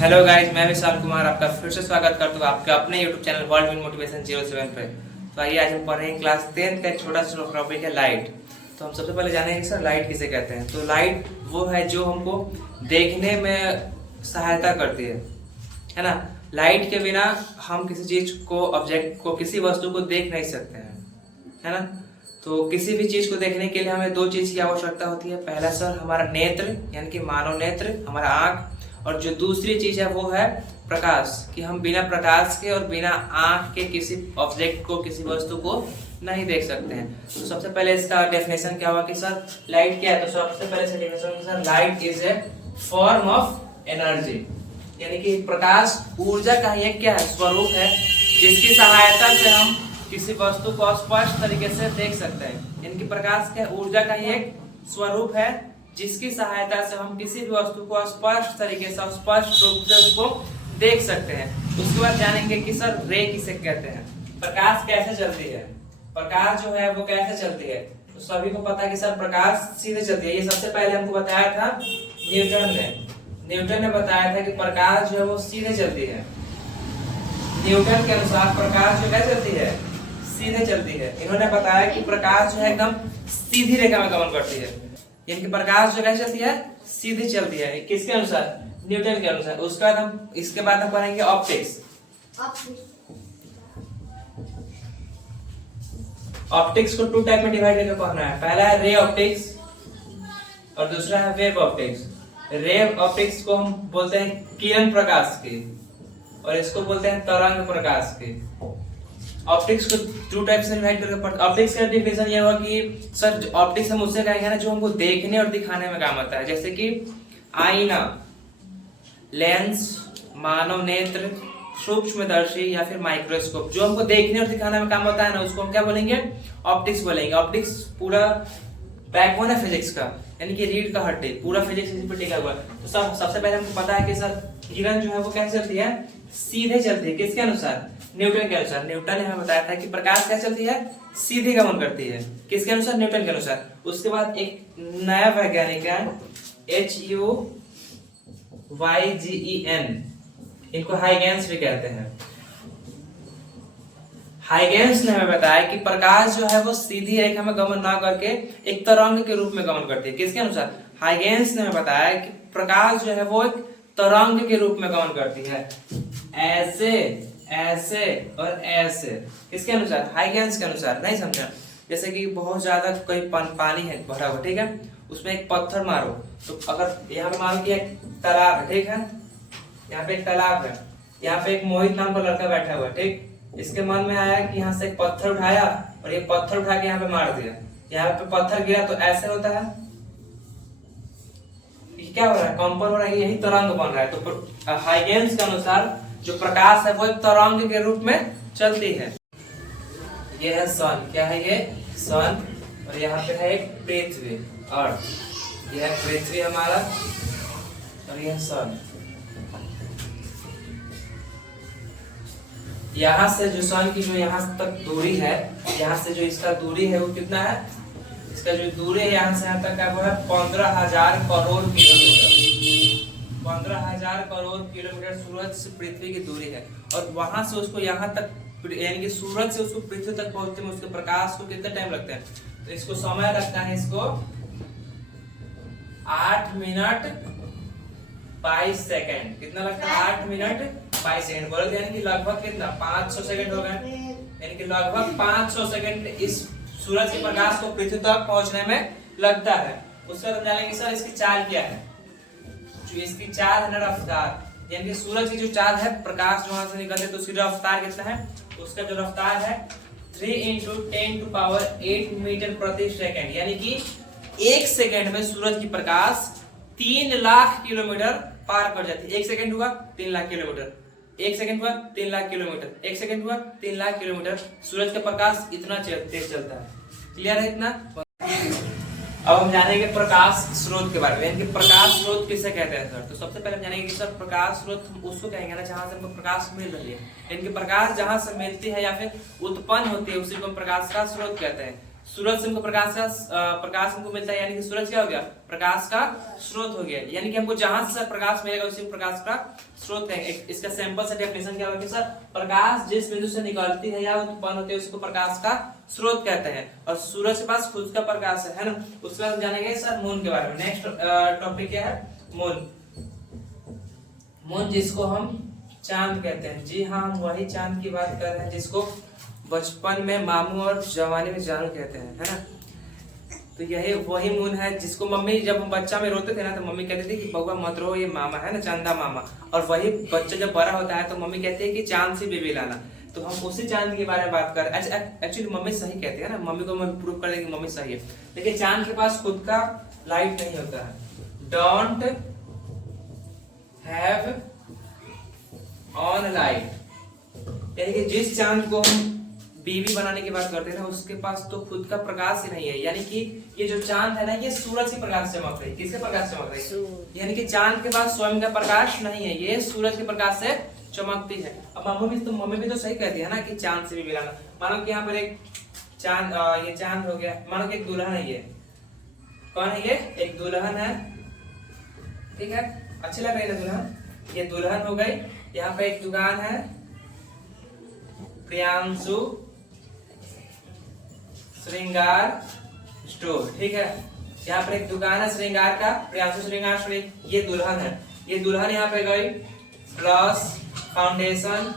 Hello guys, मैं विशाल कुमार आपका फिर से स्वागत करता हूँ आपके अपने YouTube channel world win motivation 07 पे। तो आइए आज हम पढ़ रहे हैं क्लास 10 का एक छोटा सा टॉपिक है लाइट। तो हम सबसे पहले जानेंगे सर लाइट किसे कहते हैं। तो लाइट वो है जो हमको देखने में सहायता करती है ना। लाइट के बिना हम किसी चीज को, ऑब्जेक्ट को, किसी वस्तु को देख नहीं सकते हैं, है ना। तो किसी भी चीज को देखने के लिए हमें दो चीज की आवश्यकता होती है। पहला सर हमारा नेत्र यानी कि मानव नेत्र, हमारा आंख, और जो दूसरी चीज है वो है प्रकाश, कि हम बिना प्रकाश के और बिना आंख के किसी ऑब्जेक्ट को, किसी वस्तु को नहीं देख सकते हैं। तो सबसे पहले इसका डेफिनेशन क्या हुआ कि सर लाइट क्या है। तो सबसे पहले से definition sir light is a form of energy, यानी कि प्रकाश ऊर्जा का ही एक क्या है, स्वरूप है, जिसकी सहायता से हम किसी वस्तु को स्पष्ट तरीके से देख सकते हैं। यानी कि प्रकाश क्या ऊर्जा का ही एक स्वरूप है, जिसकी सहायता से हम किसी भी वस्तु को स्पष्ट तरीके से, स्पष्ट रूप से उसको देख सकते हैं। उसके बाद जानेंगे कि सर रे किसे कहते हैं, प्रकाश कैसे चलती है। प्रकाश जो है वो कैसे चलती है, तो सभी को पता है कि सर प्रकाश सीधे चलती है। ये सबसे पहले हमको बताया था न्यूटन ने बताया था कि प्रकाश जो है वो सीधे चलती है। न्यूटन के अनुसार प्रकाश जो है चलती है, सीधे चलती है। इन्होंने बताया कि प्रकाश जो है एकदम सीधी रेखा में गमन करती है, यानी कि प्रकाश जो कैसे चलती है, सीधी चलती है। किसके अनुसार, न्यूटन के अनुसार। उसके बाद हम इसके बाद हम पढ़ेंगे ऑप्टिक्स। ऑप्टिक्स को टू टाइप में डिवाइड करके पढ़ना है। पहला है रे ऑप्टिक्स और दूसरा है वेव ऑप्टिक्स। रे ऑप्टिक्स को हम बोलते हैं किरण प्रकाश की, और इसको बोलते हैं तरंग प्रकाश की। ऑप्टिक्स को टू टाइप से डिवाइड करके पढ़ते। ऑप्टिक्स का डेफिनेशन ये हुआ कि सर ऑप्टिक्स हम उससे कहेंगे ना जो हमको देखने और दिखाने में काम आता है, जैसे कि आईना, लेंस, मानव नेत्र, सूक्ष्मदर्शी या फिर माइक्रोस्कोप। जो हमको देखने और दिखाने में काम होता है ना, उसको हम क्या बोलेंगे, ऑप्टिक्स बोलेंगे। ऑप्टिक्स पूरा बैकबोन है फिजिक्स का, यानी कि रीढ़ का हड्डी, पूरा फिजिक्स इसी पर टिका हुआ है। तो सर सबसे पहले हमको पता है कि सर किरण जो है वो कैसे चलती है, सीधे चलती है। किसके अनुसार, न्यूटन के अनुसार। न्यूटन ने हमें बताया था कि प्रकाश कैसे चलती है, सीधे गमन करती है। किसके अनुसार, न्यूटन के अनुसार। उसके बाद एक नया वैज्ञानिक है HUYGEN, इनको हाइगेंस भी कहते हैं। हाइगेंस ने हमें बताया कि प्रकाश जो है वो सीधी रेखा में गमन ना करके एक तरंग के रूप में गमन करती है। किसके अनुसार, हाइगेंस ने हमें बताया कि प्रकाश जो है वो एक तरंग के रूप में गमन करती है, ऐसे, ऐसे और ऐसे। किसके अनुसार, हाइगेंस के अनुसार। नहीं समझा, जैसे कि बहुत ज्यादा कोई पानी है भरा हुआ, ठीक है, उसमें एक पत्थर मारो, तो अगर यहाँ पे मानो कि एक तालाब है, ठीक है, यहाँ पे एक तालाब है, यहाँ पे एक मोहित नाम का लड़का बैठा हुआ है, ठीक। इसके मन में आया कि यहाँ से एक पत्थर उठाया और ये पत्थर उठा के यहाँ पे मार दिया, यहाँ पे पत्थर गिरा तो ऐसे होता है, क्या हो रहा है, कंपन हो रहा है, यही तरंग बन रहा है। तो हाइगेंस के अनुसार जो प्रकाश है वो एक तरंग के रूप में चलती है। ये है सन, क्या है ये, सन, और यहाँ पे है एक पृथ्वी, अर्थ। यह है पृथ्वी हमारा और यह सन। यहाँ से जो सन की जो यहाँ तक दूरी है, यहाँ से जो इसका दूरी है वो कितना है, इसका जो दूरी है यहाँ से यहाँ तक का वो है 15,000 करोड़ किलोमीटर। 15,000 करोड़ किलोमीटर सूरज से पृथ्वी की दूरी है। और वहां से उसको यहाँ तक, यानी कि सूरज से उसको पृथ्वी तक पहुंचते में उसके प्रकाश को कितना टाइम लगता है, तो इसको समय लगता है, इसको 8 मिनट 22 सेकेंड। कितना लगता है, 8 मिनट 22 सेकेंड। बोलो यानी कि लगभग कितना, 500 सेकेंड हो गए, यानी कि लगभग 500 सेकेंड इस सूरज के प्रकाश को पृथ्वी तक पहुंचने में लगता है। उसका हम जानेंगे सर इसकी चाल क्या है। जो इसकी चाल है ना, रफ्तार, यानी कि सूरज की जो चाल है, प्रकाश वहां से निकलते तो उसकी रफ्तार कितना है, उसका जो रफ्तार है 3 × 10⁸ मीटर प्रति सेकेंड, यानी कि 1 सेकेंड में सूरज की प्रकाश 3 लाख किलोमीटर पार कर जाती है। 1 सेकेंड हुआ 3 लाख किलोमीटर, 1 सेकेंड हुआ 3 लाख किलोमीटर, 1 सेकेंड हुआ 3 लाख किलोमीटर। सूरज का प्रकाश इतना तेज चलता है। क्लियर है इतना। अब हम जानेंगे प्रकाश स्रोत के बारे में, यानी कि प्रकाश स्रोत किसे कहते हैं सर। तो सबसे पहले हम जानेंगे कि सर प्रकाश स्रोत हम उसको कहेंगे ना जहां से हमको प्रकाश मिल रही है, यानी कि प्रकाश जहां से मिलती है या फिर उत्पन्न होती है उसी को हम प्रकाश का स्रोत कहते हैं। सूरज से हमको प्रकाश हमको मिलता है, यानी कि सूरज क्या हो गया, प्रकाश का स्रोत हो गया। यानी कि हमको जहां से सर प्रकाश मिलेगा उसी को प्रकाश का स्रोत कहेंगे। इसका सिंपल सा डेफिनेशन क्या होगा कि सर प्रकाश जिस बिंदु से निकलती है या उत्पन्न होती है उसको प्रकाश का स्रोत कहते हैं। और सूरज के पास खुद का प्रकाश है ना। उसके बाद हम जानेंगे सर मून के बारे में। नेक्स्ट टॉपिक क्या है, मून। मून जिसको हम चांद कहते हैं। जी हाँ, हम वही चांद की बात कर रहे हैं जिसको बचपन में मामू और जवानी में जानू कहते हैं, है ना। तो यही वही मून है जिसको मम्मी, जब हम बच्चा में रोते थे ना तो मम्मी कहती थी कि बउआ मत रो, ये मामा है ना, चंदा मामा। और वही बच्चा जब बड़ा होता है तो मम्मी कहती है कि चांद से बेबी लाना। तो हम उसी चांद के बारे में बात कर रहे हैं। एक्चुअली मम्मी सही कहती है ना, मम्मी को मैं प्रूव कर देंगे मम्मी सही है। लेकिन चांद के पास खुद का लाइट नहीं होता है। डोंट हैव ऑन लाइट, यानी कि जिस चांद को हम बीवी बनाने की बात करते हैं ना उसके पास तो खुद का प्रकाश ही नहीं है। यानी कि ये जो चांद है ना ये सूरज के प्रकाश से चमक रही है। किसके प्रकाश से चमक रही है? यानी कि चांद के पास स्वयं का प्रकाश नहीं है, ये सूरज के प्रकाश से चमकती है। अब मम्मी भी तो सही कहती है ना कि चांद से भी मिलाना। मानो कि यहाँ पर एक चांद, ये चांद हो गया। मानो कि एक दुल्हन है, ये कौन है? ये एक दुल्हन है, ठीक है, अच्छी लग रही है दुल्हन। ये दुल्हन हो गई। यहाँ पे एक दुकान है प्रियांशु श्रृंगार स्टोर, ठीक है। यहाँ पर एक दुकान है श्रृंगार का, प्रियांशु श्रृंगार स्टोर। ये दुल्हन है। ये दुल्हन यहाँ पे गई, brush, foundation,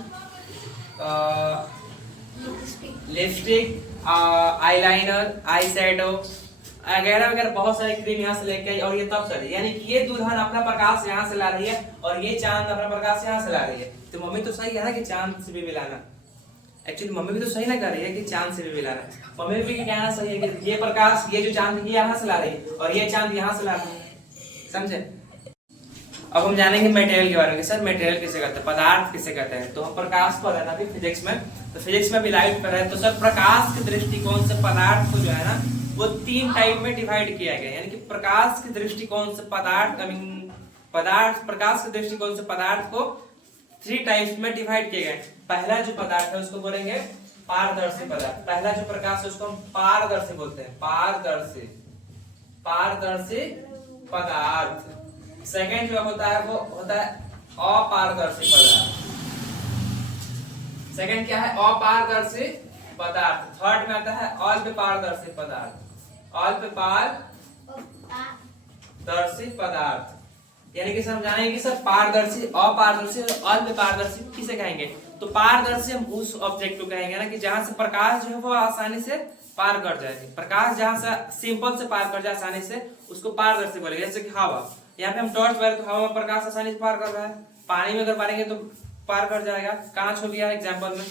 lipstick, eyeliner, eye shadow वगैरह वगैरह बहुत सारी क्रीम यहाँ से लेके आई और ये तब चली। यानी कि ये दुल्हन अपना प्रकाश यहाँ से ला रही है और ये चांद अपना प्रकाश यहाँ से ला रही है। तो मम्मी तो सही है ना कि चांद से भी मिलाना। एक्चुअली मम्मी भी तो सही ना कर रही है कि चांद से भी मिलाना। मम्मी भी कहना सही है कि ये प्रकाश, ये जो चांद ये यहाँ से ला रही है और ये चांद यहाँ से ला रही है, समझे। अब हम जानेंगे मटेरियल के बारे में। सर मटेरियल किसे कहते हैं, पदार्थ किसे कहते हैं। तो हम प्रकाश पर है ना अभी फिजिक्स में, तो फिजिक्स में भी लाइट पर है। तो सर प्रकाश के दृष्टिकोण से पदार्थ को जो है ना वो 3 टाइप में डिवाइड किया गया। यानी कि प्रकाश के दृष्टिकोण से प्रकाश के दृष्टिकोण से पदार्थ को 3 टाइप्स में डिवाइड किया गया। पहला जो पदार्थ है उसको बोलेंगे पारदर्शी पदार्थ। पहला जो प्रकाश है उसको हम पारदर्शी बोलते हैं, पारदर्शी पदार्थ। सेकंड जो होता है वो होता है अपारदर्शी पदार्थ। सेकंड क्या है, अपारदर्शी पदार्थ। थर्ड में आता है अल्पपारदर्शी पदार्थ, अल्पपारदर्शी पदार्थ। यानी कि समझाएंगे कि सर पारदर्शी, अपारदर्शी और अल्पपारदर्शी किसे कहेंगे। तो पारदर्शी हम उस ऑब्जेक्ट को कहेंगे ना कि जहां से प्रकाश जो है वो आसानी से पार कर जाए। प्रकाश जहां से सिंपल से पार कर जाए आसानी से उसको पारदर्शी बोलेंगे। जैसे कि हवा, यहाँ पे हम टॉर्च मारे तो हवा में प्रकाश आसानी से पार कर रहा है। पानी में अगर मारेंगे तो पार कर जाएगा। कांच हो गया एग्जाम्पल में।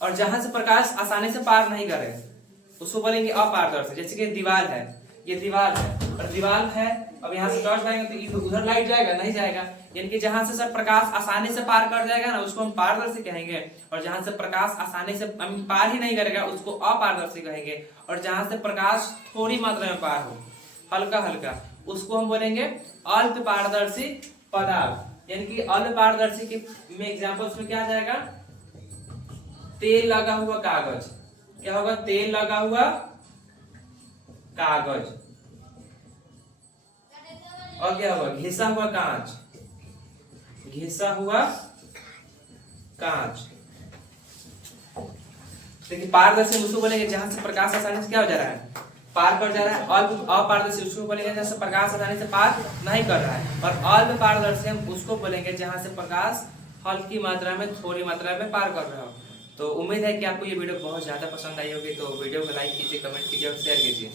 और जहां से प्रकाश आसानी से पार नहीं करे उसको बोलेंगे अपारदर्शी। जैसे कि दीवार है, ये दीवार है और दीवार है, अब यहाँ से टॉर्च मारेंगे तो उधर लाइट जाएगा, नहीं जाएगा। यानी कि जहां से सर प्रकाश आसानी से पार कर जाएगा ना उसको हम पारदर्शी कहेंगे। और जहां से प्रकाश आसानी से पार ही नहीं करेगा उसको अपारदर्शी कहेंगे। और जहां से प्रकाश थोड़ी मात्रा में पार हो, हल्का हल्का, उसको हम बोलेंगे अल्पपारदर्शी पदार्थ। यानी कि अल्पपारदर्शी के में एग्जांपल्स में क्या आ जाएगा, तेल लगा हुआ कागज। क्या होगा, तेल लगा हुआ कागज। और क्या होगा, घिसा हुआ कांच, घिसा हुआ कांच। देखिए पारदर्शी उसको बोलेंगे जहां से प्रकाश आसानी से क्या हो जा रहा है, पार कर जा रहा है। और अपारदर्शी उसको बोलेंगे जहां से प्रकाश आसानी से पार नहीं कर रहा है। और अल्प पारदर्शी हम उसको बोलेंगे जहां से प्रकाश हल्की मात्रा में, थोड़ी मात्रा में पार कर रहा हो। तो उम्मीद है कि आपको ये वीडियो बहुत ज्यादा पसंद आई होगी। तो वीडियो को लाइक कीजिए, कमेंट कीजिए और शेयर कीजिए।